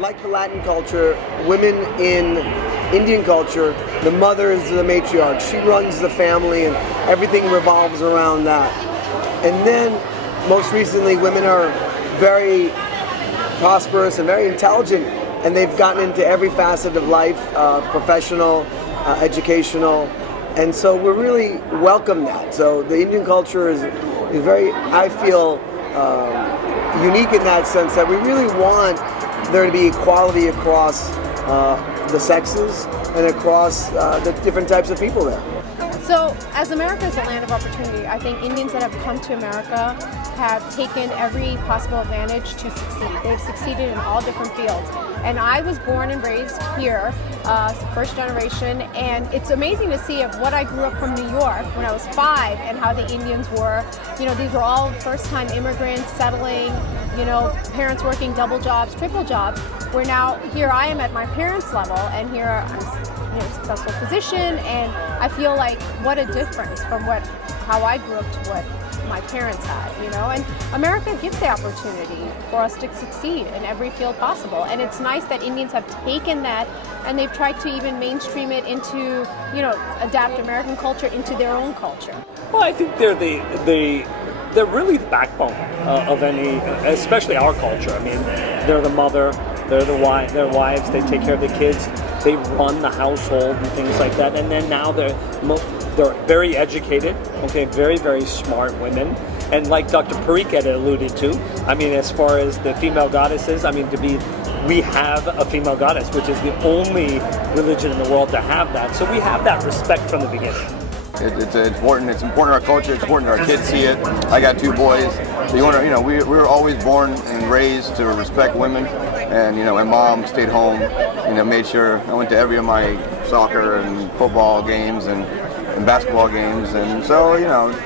like the Latin culture, women in Indian culture, the mother is the matriarch. She runs the family and everything revolves around that. And then, most recently, women are very prosperous and very intelligent, and they've gotten into every facet of life, professional, educational, and so we really welcome that. So the Indian culture is very, I feel, unique in that sense that we really want there to be equality across the sexes and across the different types of people there. So, as America is a land of opportunity, I think Indians that have come to America have taken every possible advantage to succeed. They've succeeded in all different fields. And I was born and raised here, first generation, and it's amazing to see of what I grew up from New York when I was 5 and how the Indians were. You know, these were all first-time immigrants settling, you know, parents working double jobs, triple jobs, where now here I am at my parents' level, and here I'm a successful physician, and I feel like what a difference from how I grew up to what my parents had, you know. And America gives the opportunity for us to succeed in every field possible, and it's nice that Indians have taken that and they've tried to even mainstream it into, you know, adapt American culture into their own culture. Well, I think they're they're really the backbone of any, especially our culture. I mean, they're the mother, they're their wives, they take care of the kids, they run the household and things like that. And then now they're very educated, okay, very, very smart women. And like Dr. Parikh had alluded to, I mean, as far as the female goddesses, I mean, we have a female goddess, which is the only religion in the world to have that. So we have that respect from the beginning. It's important. It's important to our culture. It's important our kids see it. I got 2 boys. So we were always born and raised to respect women. And my mom stayed home. Made sure I went to every of my soccer and football games and basketball games. And so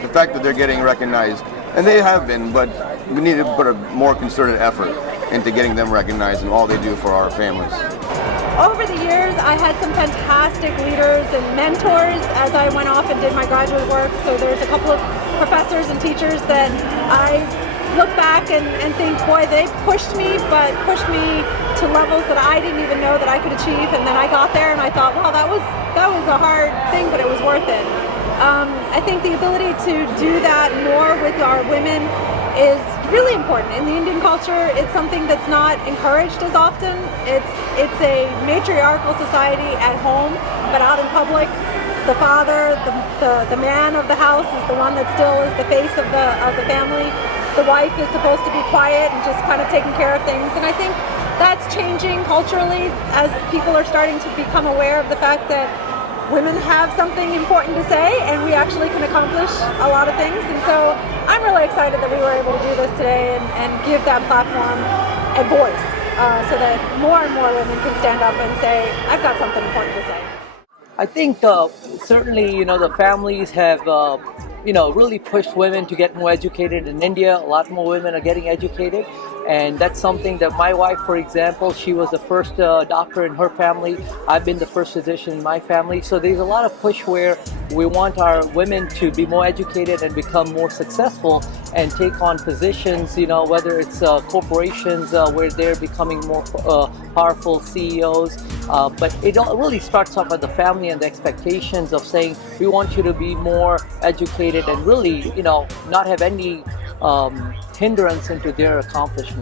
the fact that they're getting recognized, and they have been, but we need to put a more concerted effort into getting them recognized and all they do for our families. Over the years, I had some fantastic leaders and mentors as I went off and did my graduate work. So there's a couple of professors and teachers that I look back and think, boy, they pushed me to levels that I didn't even know that I could achieve. And then I got there and I thought, well, that was a hard thing, but it was worth it. I think the ability to do that more with our women is really important. In the Indian culture, it's something that's not encouraged as often. It's a matriarchal society at home, but out in public, the father, the man of the house is the one that still is the face of the family. The wife is supposed to be quiet and just kind of taking care of things. And I think that's changing culturally as people are starting to become aware of the fact that women have something important to say and we actually can accomplish a lot of things. And so I'm really excited that we were able to do this today and give that platform a voice so that more and more women can stand up and say, I've got something important to say. I think certainly, the families have, really pushed women to get more educated in India. A lot more women are getting educated. And that's something that my wife, for example, she was the first doctor in her family. I've been the first physician in my family. So there's a lot of push where we want our women to be more educated and become more successful and take on positions, whether it's corporations where they're becoming more powerful CEOs. But it all really starts off at the family and the expectations of saying, we want you to be more educated and really, not have any hindrance into their accomplishment.